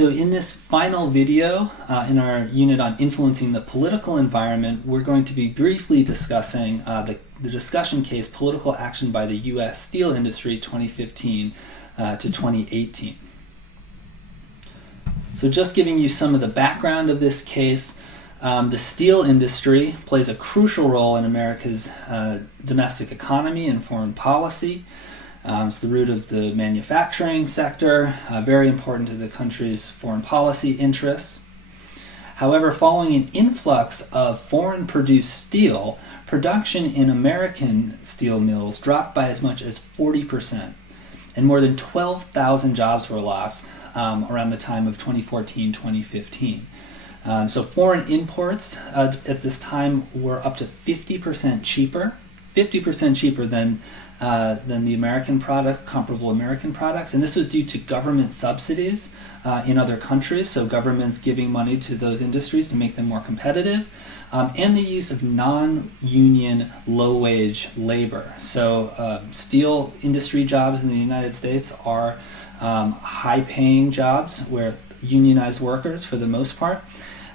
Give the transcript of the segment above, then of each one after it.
So in this final video, in our unit on influencing the political environment, we're going to be briefly discussing the discussion case Political Action by the U.S. Steel Industry 2015 to 2018. So just giving you some of the background of this case, the steel industry plays a crucial role in America's domestic economy and foreign policy. It's the root of the manufacturing sector, very important to the country's foreign policy interests. However, following an influx of foreign-produced steel, production in American steel mills dropped by as much as 40%, and more than 12,000 jobs were lost around the time of 2014-2015. So foreign imports at this time were up to 50% cheaper than the American products, comparable American products. And this was due to government subsidies in other countries, so governments giving money to those industries to make them more competitive, and the use of non-union low-wage labor. So steel industry jobs in the United States are high-paying jobs where unionized workers for the most part.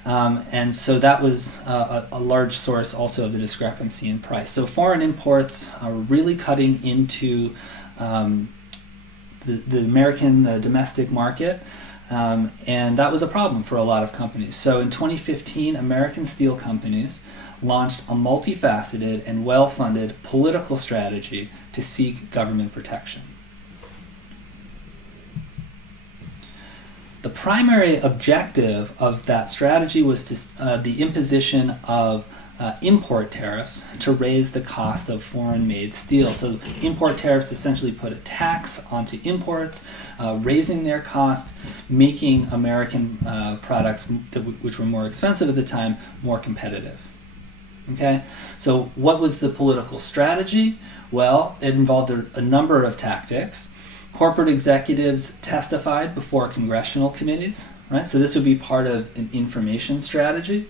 And so that was a large source also of the discrepancy in price. So foreign imports are really cutting into the American domestic market, and that was a problem for a lot of companies. So in 2015, American steel companies launched a multifaceted and well-funded political strategy to seek government protection. The primary objective of that strategy was the imposition of import tariffs to raise the cost of foreign-made steel. So import tariffs essentially put a tax onto imports, raising their cost, making American products, which were more expensive at the time, more competitive. Okay, so what was the political strategy? Well, it involved a number of tactics. Corporate executives testified before congressional committees, right? So this would be part of an information strategy.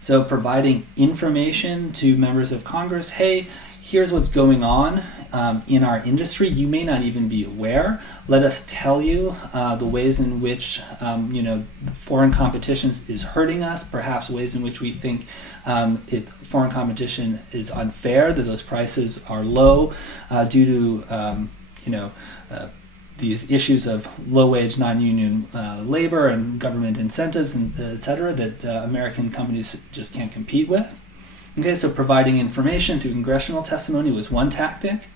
So providing information to members of Congress, hey, here's what's going on in our industry. You may not even be aware. Let us tell you the ways in which foreign competition is hurting us, perhaps ways in which we think foreign competition is unfair, that those prices are low due to these issues of low-wage, non-union labor and government incentives, and et cetera, that American companies just can't compete with. Okay, so providing information through congressional testimony was one tactic.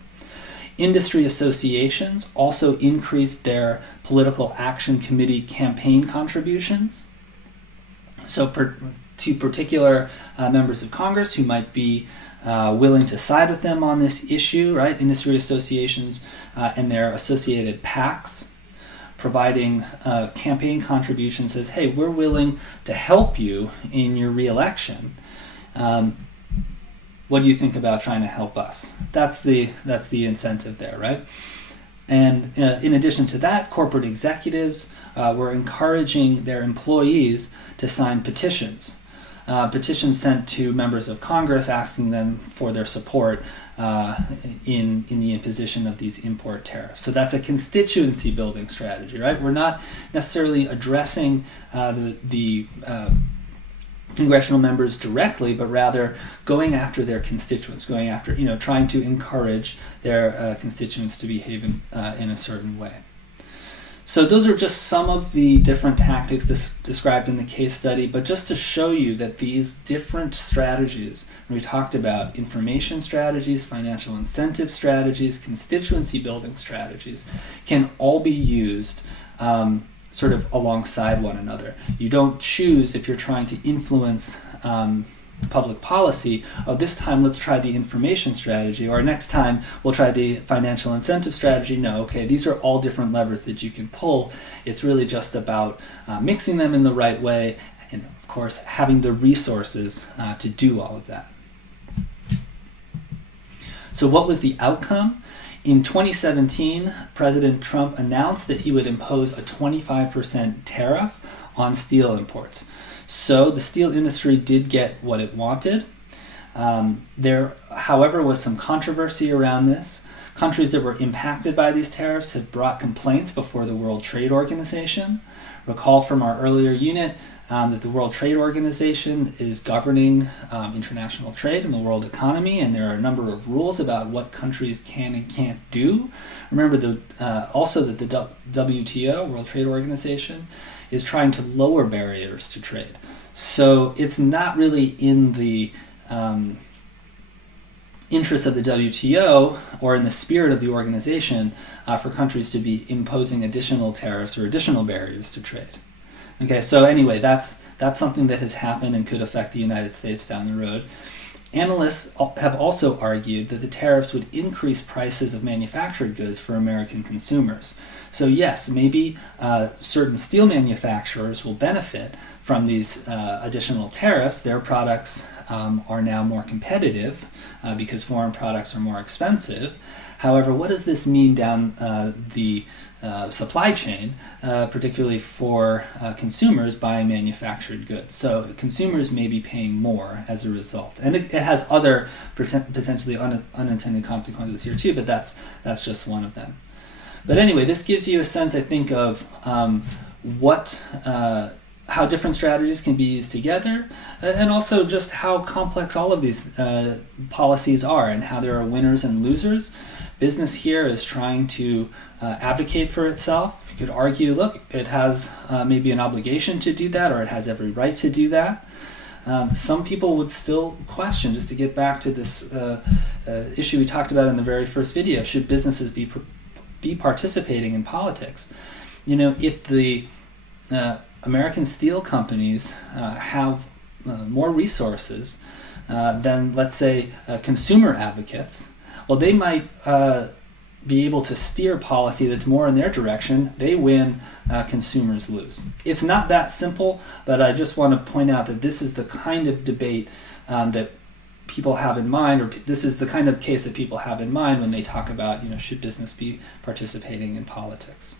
Industry associations also increased their political action committee campaign contributions. So to particular members of Congress who might be willing to side with them on this issue, right? Industry associations and their associated PACs providing campaign contributions says, hey, we're willing to help you in your re-election. What do you think about trying to help us? That's the incentive there, right? And in addition to that, corporate executives were encouraging their employees to sign petitions. Petitions sent to members of Congress asking them for their support in the imposition of these import tariffs. So that's a constituency building strategy, right? We're not necessarily addressing the congressional members directly, but rather going after their constituents, going after, trying to encourage their constituents to behave in a certain way. So those are just some of the different tactics described in the case study, but just to show you that these different strategies, we talked about information strategies, financial incentive strategies, constituency building strategies, can all be used sort of alongside one another. You don't choose, if you're trying to influence public policy, this time let's try the information strategy, or next time we'll try the financial incentive strategy. No, okay, these are all different levers that you can pull. It's really just about mixing them in the right way, and of course having the resources to do all of that. So what was the outcome? In 2017, President Trump announced that he would impose a 25% tariff on steel imports. So the steel industry did get what it wanted. There, however, was some controversy around this. Countries that were impacted by these tariffs had brought complaints before the World Trade Organization, Recall from our earlier unit that the World Trade Organization is governing international trade in the world economy, and there are a number of rules about what countries can and can't do. Remember also that the WTO, World Trade Organization, is trying to lower barriers to trade. So it's not really in the interest of the WTO or in the spirit of the organization for countries to be imposing additional tariffs or additional barriers to trade. Okay, so anyway, that's something that has happened and could affect the United States down the road. Analysts have also argued that the tariffs would increase prices of manufactured goods for American consumers. So yes, maybe certain steel manufacturers will benefit from these additional tariffs. Their products are now more competitive because foreign products are more expensive. However, what does this mean down the supply chain, particularly for consumers buying manufactured goods? So consumers may be paying more as a result. And it has other potentially unintended consequences here too, but that's just one of them. But anyway, this gives you a sense, I think, of how different strategies can be used together, and also just how complex all of these policies are and how there are winners and losers. Business here is trying to advocate for itself. You could argue, look, it has maybe an obligation to do that, or it has every right to do that. Some people would still question, just to get back to this issue we talked about in the very first video, should businesses be participating in politics? If the American steel companies have more resources than, let's say, consumer advocates, well, they might be able to steer policy that's more in their direction. They win, consumers lose. It's not that simple, but I just want to point out that this is the kind of debate that people have in mind, or this is the kind of case that people have in mind when they talk about, should business be participating in politics.